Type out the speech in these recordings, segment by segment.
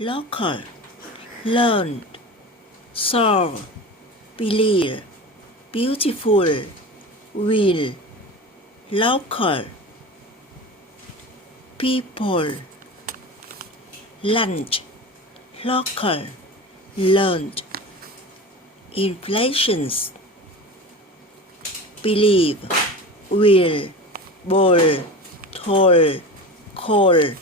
local, learned, solve, believe, beautiful, will, local, people, lunch, local, learned, inflations, believe, will, bowl, toll, cold.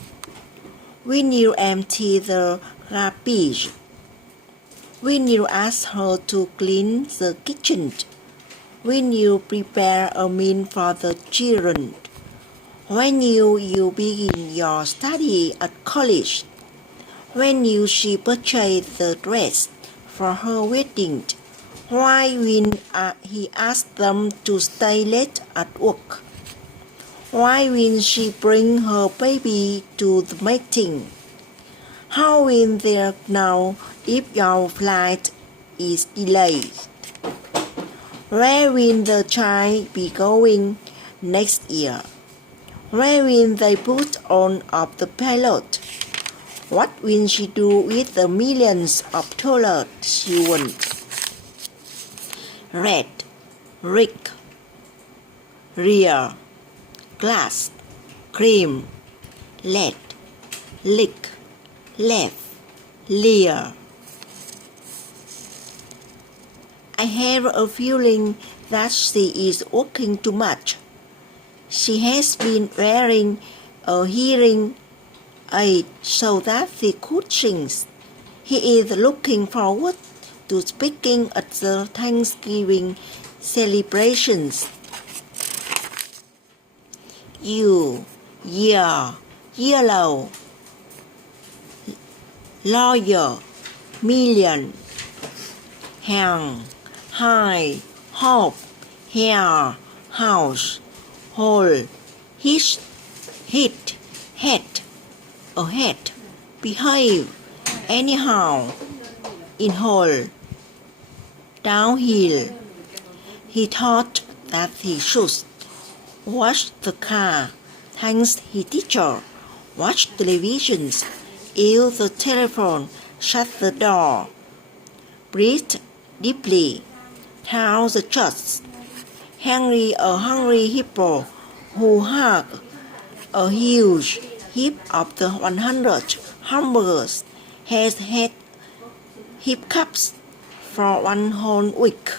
When you empty the garbage, when you ask her to clean the kitchen, when you prepare a meal for the children, when you begin your study at college, when she purchased the dress for her wedding, why when he asked them to stay late at work, why when she bring her baby to the meeting, how will they know if your flight is delayed, where will the child be going next year, where will they put on of the pilot, what will she do with the millions of dollars she wants? Red, rick, rear, glass, cream, lead, lick, left, leer. I have a feeling that she is working too much. She has been wearing a hearing aid so that she could sing. He is looking forward to speaking at the Thanksgiving celebrations. You, year, yellow, lawyer, million, hang, high, hope, hair, house, hole, hit, head, ahead, behave, anyhow, in hole, downhill. He thought that he should wash the car, thanks his teacher, watch television, use the telephone, shut the door, breathe deeply, count the shots. Henry, a hungry hippo who hugged a huge heap of the 100 hamburgers, has had hiccups for one whole week.